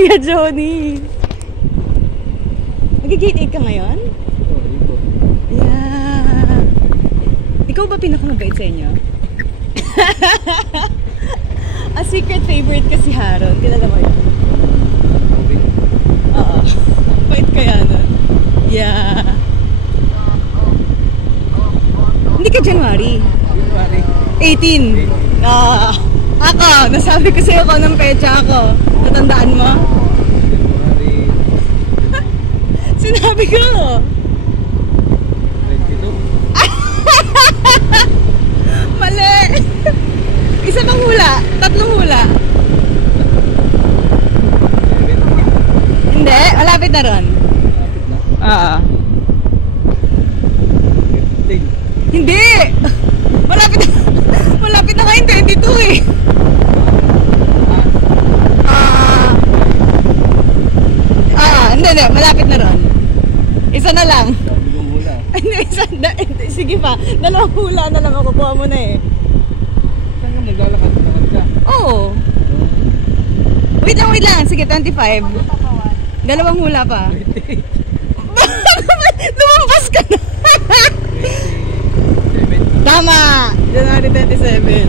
Kuya Johnny. Nag-gate 8 ka ngayon? Yeah. Ikaw ba pinakamabait sa inyo? A secret favorite ka si Harold. Kilala mo yun? Oo. Bait kaya nun. Yeah. Hindi ka January? January 18. Ako, nasabi ko sa'yo ko ng pecha ako. Natandaan mo? January Sinabi ko. 22. Mali. Isa pang hula. Tatlong hula. Hindi, malapit na ron. Malapit na. Oo. 15. Hindi. Malapit na ngayon 22 eh. Hindi, malapit na ron. Isa na lang. Sabi kong hula. Hindi, sige pa. Dalawang hula na lang makukuha mo na eh. Saan ka naglalakad-lakad ka? Oo. Wait lang. Sige, 25. Dalawang hula pa. 28. Lumampas ka na. 27. Tama! January 27.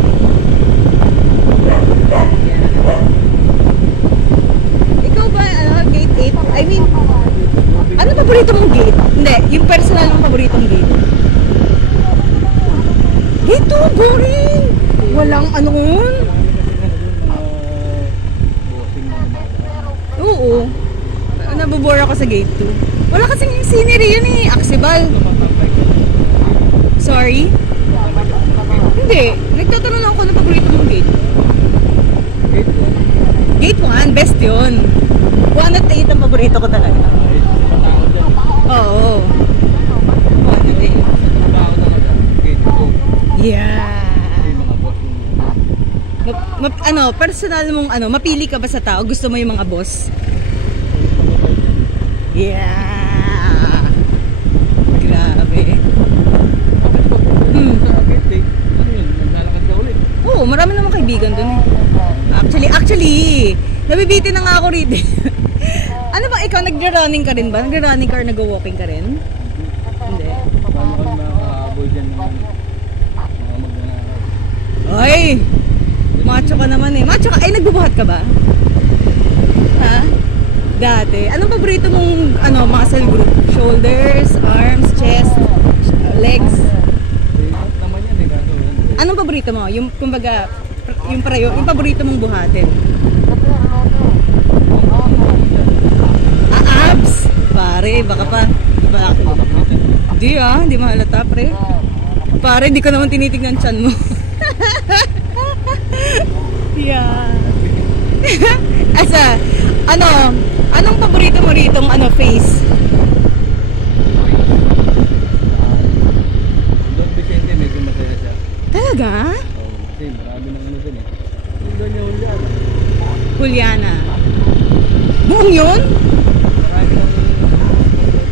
Ikaw ba, gate 8? I mean, ano paborito mong gate? Hindi, yung personal mong paboritong gate. Gate 2, boring! Walang ano nun? Oo. Nabobore ako sa gate 2. Wala kasing scenery yun eh. Aksibal. Sorry? Hindi. Nagtatanong ako ng paborito mong gate. Gate 1, best yun. 1 at 8 ang paborito ko talaga. Oo. 1 at 8. Yeah. Personal mong mapili ka ba sa tao? Gusto mo yung mga boss? Yeah. Grabe. Oo, marami namang kaibigan dun eh. Actually, nabibitin na nga ako rito. Ano ba, ikaw nagra-running ka rin ba? Nagra-running ka or nag-walking ka rin? Hindi. Paano ka nakakahabol dyan ng mga magnanakaw? Ay! Macho ka naman eh. Macho ka? Ay, nagbubuhat ka ba? Ha? Dati. Anong paborito mong muscle group? Shoulders, arms, chest, legs? Naman yan eh, kaso yan. Anong paborito mo? Yung, kumbaga, yung paborito mong buhatin? Abs! Pare, baka pa. Hindi mahalata, pre. Pare, di ko naman tinitignan chan mo. Yeah. Asa, anong paborito mo ritong face? Don Vicente, medyo masaya siya. Talaga? Oo, kasi marami ng dun eh. Yung doon niya Juliana. Juliana. Buong yun? Marami ng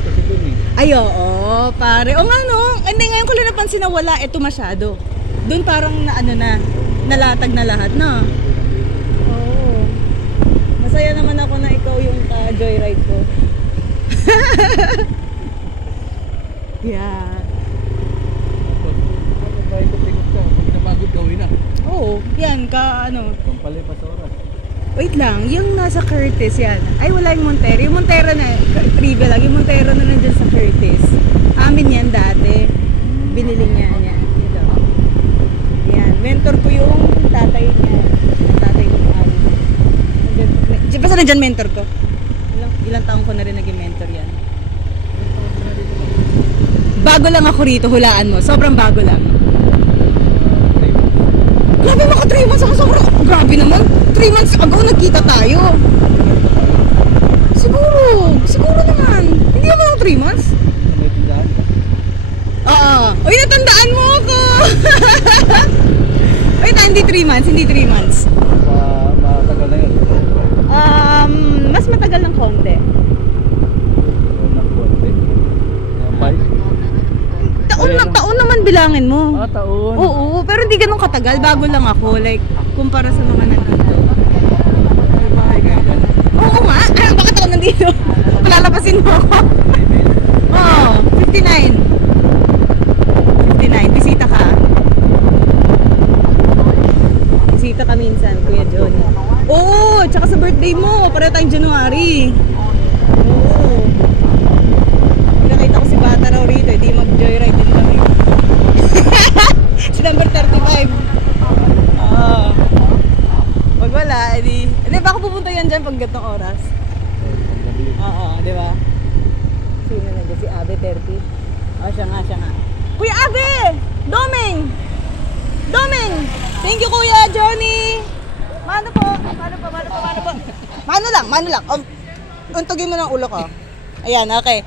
kasi dun eh. Ay, oo, pare. O nga no, hindi ngayon ko lang napansin na wala ito masyado. Doon parang nalatag na lahat na. Oo. Masaya naman ako na ikaw yung joyride ko. Yeah. Ano ba ikot-ikot ka? Pag napagod ka, uwi na. Oo, yan Pampalipas oras. Wait lang, yung nasa Curtis yan. Ay, wala yung Montero. Yung Montero na, trivia lang, yung Montero na nandyan sa Curtis. Amin yan dati. Binili niya yan. Ito. Yan, mentor ko yung tatay niya. Yung tatay ko yung amin. Basta nandyan mentor ko. Ilang taong ko na rin naging mentor yan. Bago lang ako rito, hulaan mo. Sobrang bago lang. Grabe, maka 3 months ako. Sobrang grabe naman. 3 months ago, nagkita tayo. Siguro naman. Hindi naman lang 3 months. May tindahan ka? Oo. Uy, natandaan mo ako. Wait, hindi 3 months. Matagal na yun. Mas matagal ng konti. Taon naman bilangin mo. Taon. Oo, pero hindi ganun katagal. Bago lang ako. Like, kumpara sa mga nandito. May bahay kayo dyan? Oo nga, Kita ka minsan, Kuya Johnny. Oo, tsaka sa birthday mo. Pareho tayong January. Oo. Nakita ko si Bata raw rito, di mag-joyride din kami. Si number 35. Oo. Pag wala, edi... Hindi, baka pupunta yan dyan pag gatong oras. Oo, di ba? Sino na dyan? Si Abe 30. Oh, siya nga. Kuya Abe! Doming! Thank you, Kuya Johnny! Mano po? Mano lang. Untugin mo ng ulo ko. Ayan, okay.